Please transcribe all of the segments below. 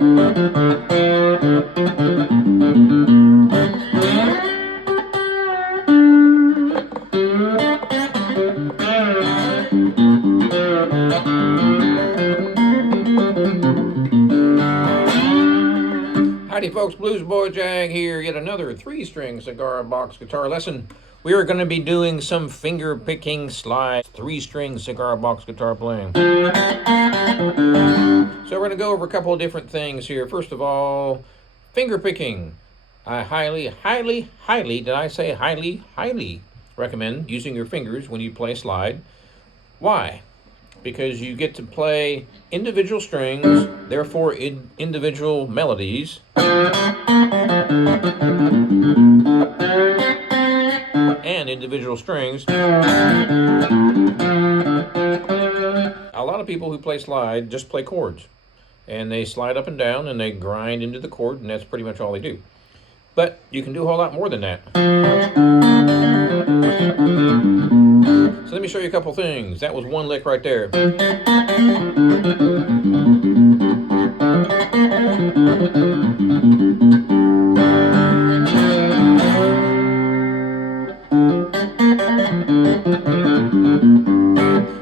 Howdy folks, Bluesboyjag here, yet another 3-string cigar box guitar lesson. We are going to be doing some finger picking slide 3-string cigar box guitar playing. So we're going to go over a couple of different things here. First of all, finger picking. I highly recommend using your fingers when you play slide. Why? Because you get to play individual strings, therefore individual melodies, and individual strings. A lot of people who play slide just play chords, and they slide up and down and they grind into the chord, and that's pretty much all they do. But you can do a whole lot more than that. So let me show you a couple things. That was one lick right there.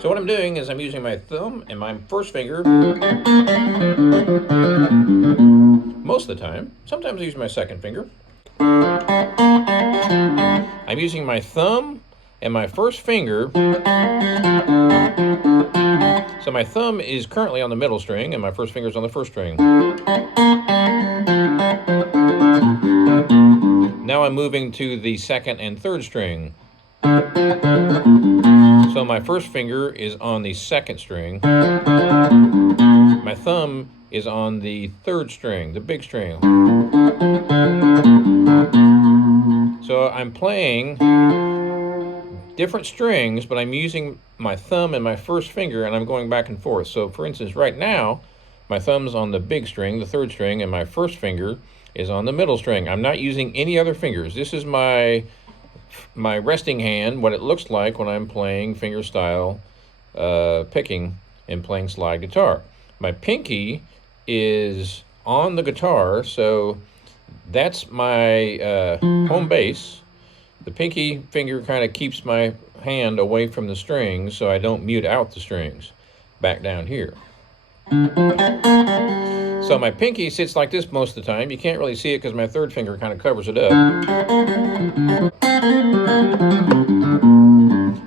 So what I'm doing is I'm using my thumb and my first finger most of the time. Sometimes I use my second finger. I'm using my thumb and my first finger. So my thumb is currently on the middle string and my first finger is on the first string. Now I'm moving to the second and third string. So my first finger is on the second string. My thumb is on the third string, the big string. So I'm playing different strings, but I'm using my thumb and my first finger, and I'm going back and forth. So for instance, right now, my thumb's on the big string, the third string, and my first finger is on the middle string. I'm not using any other fingers. This is my resting hand, what it looks like when I'm playing fingerstyle picking and playing slide guitar. My pinky is on the guitar, so that's my home base. The pinky finger kind of keeps my hand away from the strings so I don't mute out the strings back down here. So my pinky sits like this most of the time. You can't really see it because my third finger kind of covers it up.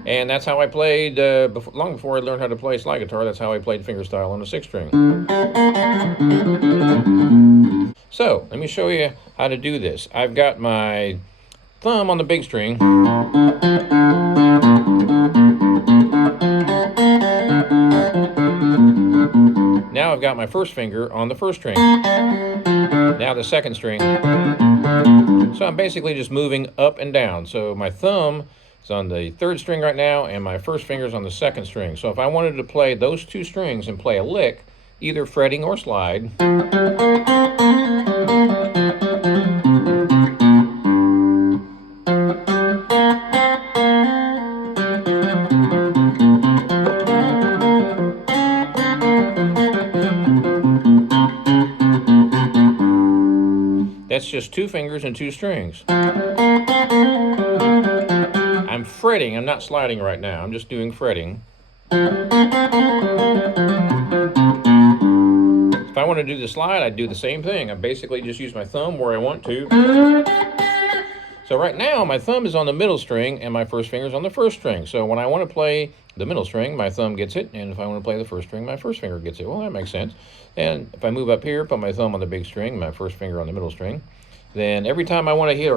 And that's how I played, long before I learned how to play slide guitar, that's how I played fingerstyle on the 6th string. So, let me show you how to do this. I've got my thumb on the big string. Now I've got my first finger on the first string. Now the second string. So I'm basically just moving up and down. So my thumb is on the third string right now, and my first finger is on the second string. So if I wanted to play those two strings and play a lick, either fretting or slide, that's just 2 fingers and 2 strings. I'm fretting, I'm not sliding right now, I'm just doing fretting. If I want to do the slide, I'd do the same thing. I basically just use my thumb where I want to. So right now, my thumb is on the middle string and my first finger is on the first string. So when I want to play the middle string, my thumb gets it, and if I want to play the first string, my first finger gets it. Well, that makes sense. And if I move up here, put my thumb on the big string, my first finger on the middle string, then every time I want to hit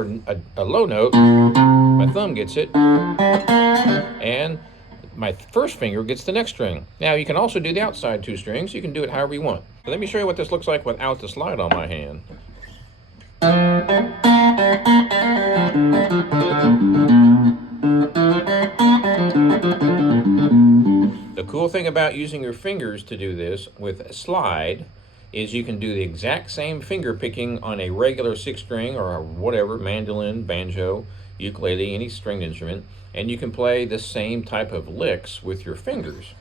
a low note, my thumb gets it, and my first finger gets the next string. Now you can also do the outside 2 strings. You can do it however you want. So let me show you what this looks like without the slide on my hand. The cool thing about using your fingers to do this with a slide is you can do the exact same finger picking on a regular 6-string or whatever, mandolin, banjo, ukulele, any stringed instrument, and you can play the same type of licks with your fingers.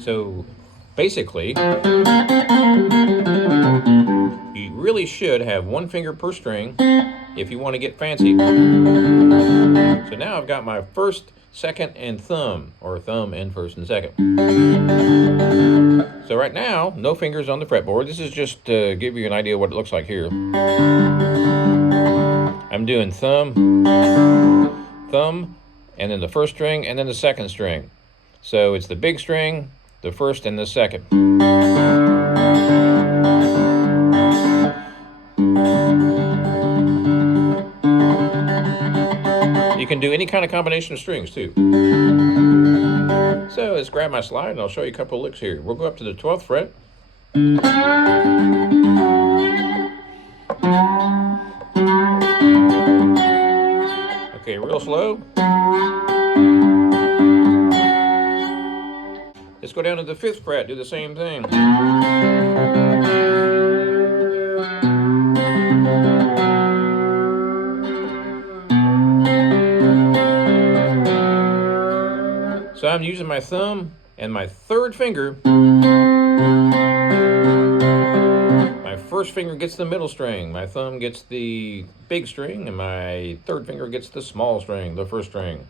So basically, you really should have one finger per string if you want to get fancy. So now I've got my first, second, and thumb, or thumb and first and second. So right now, no fingers on the fretboard. This is just to give you an idea of what it looks like here. I'm doing thumb, thumb, and then the first string, and then the second string. So it's the big string, the first, and the second. You can do any kind of combination of strings too. So let's grab my slide and I'll show you a couple of licks here. We'll go up to the 12th fret. Okay, real slow. Let's go down to the 5th fret, do the same thing. So I'm using my thumb and my third finger. My first finger gets the middle string, my thumb gets the big string, and my third finger gets the small string, the first string.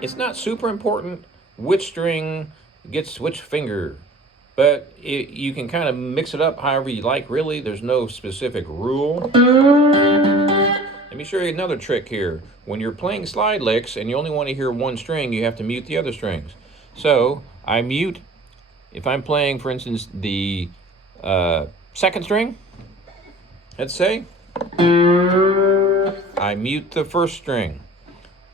It's not super important which string gets which finger, but you can kind of mix it up however you like, really. There's no specific rule. Let me show you another trick here. When you're playing slide licks and you only want to hear one string, you have to mute the other strings. So I mute, if I'm playing, for instance, the second string, let's say, I mute the first string.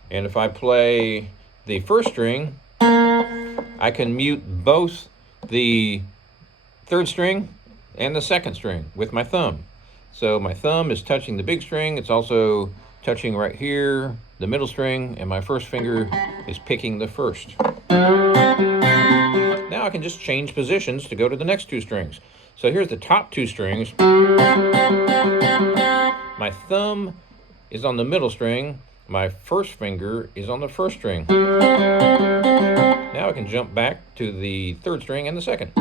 And if I play the first string, I can mute both the third string and the second string with my thumb. So my thumb is touching the big string. It's also touching right here, the middle string, and my first finger is picking the first. Now I can just change positions to go to the next two strings. So here's the top two strings. My thumb is on the middle string. My first finger is on the first string. Now I can jump back to the third string and the second.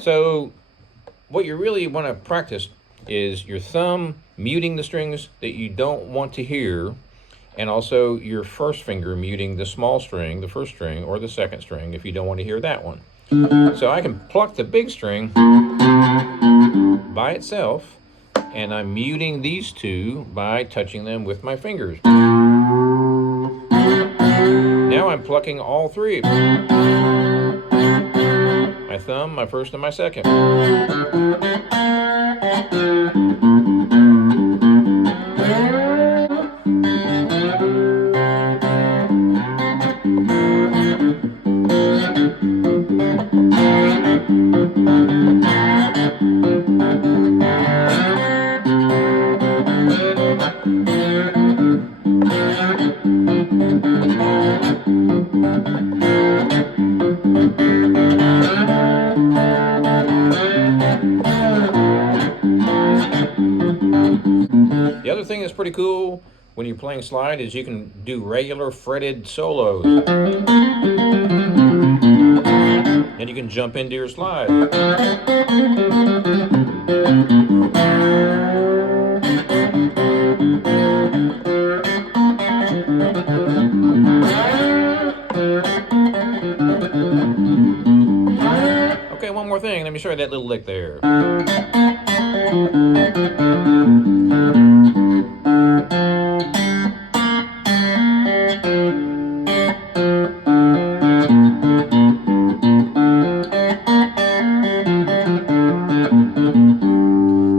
So what you really want to practice is your thumb muting the strings that you don't want to hear, and also your first finger muting the small string, the first string, or the second string if you don't want to hear that one. So I can pluck the big string by itself, and I'm muting these two by touching them with my fingers. Now I'm plucking all three. My thumb, my first, and my second. The other thing that's pretty cool when you're playing slide is you can do regular fretted solos. And you can jump into your slide. Okay, one more thing. Let me show you that little lick there.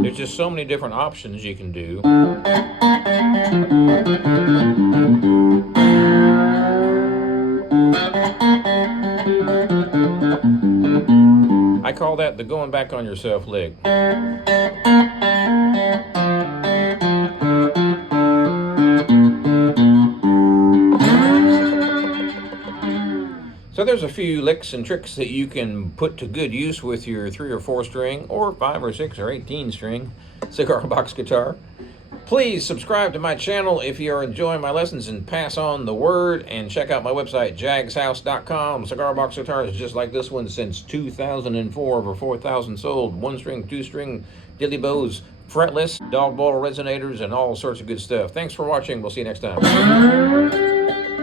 There's just so many different options you can do. I call that the going back on yourself lick. So there's a few licks and tricks that you can put to good use with your 3 or 4 string or 5 or 6 or 18 string cigar box guitar. Please subscribe to my channel if you are enjoying my lessons and pass on the word, and check out my website, jagshouse.com. Cigar box guitars just like this one since 2004, over 4,000 sold. 1-string, 2-string, dilly bows, fretless, dog ball resonators, and all sorts of good stuff. Thanks for watching. We'll see you next time.